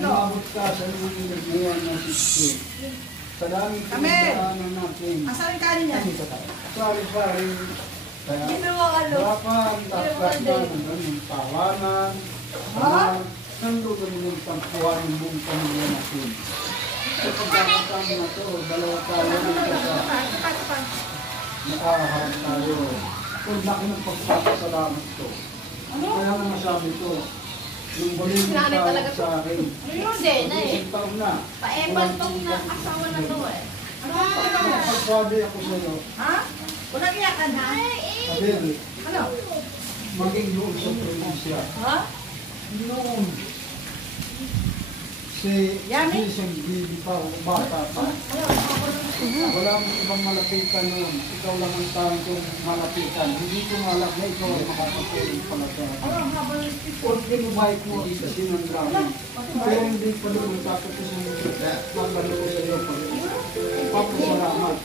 umabot ka sa nangyayari ng sisyo. Sa daming pinagdaanan natin. Asan yung kanin niya? Sari-sari. Kaya, dapat dapat na ng tawanan. Nandoon ng tampuan ng buong pamilya natin. Sa pagkakasama na ito, dalawa tayo dito sa nakaharap tayo. Kung laki ng pagpapasalamat ko. Kaya nga masabi ko, yung huling tawag sa akin, isang taon na, Paepan tong asawa na to eh. pagsabi ako sa iyo, Ha? Walang iyakan ha? sabi, Ano? maging doon sa probinsya. Ha? Noon, si Vincent Bibi pa, bata pa. Walang ibang malapitan noon. Ikaw lang ang tawag kong malapitan. Hindi ko malak na ikaw ang makakapulong pala sa akin. Porque lumay ko isa sinandramin. Pero hindi pa doon tapos sa mga ko sa iyo. Papasalamat.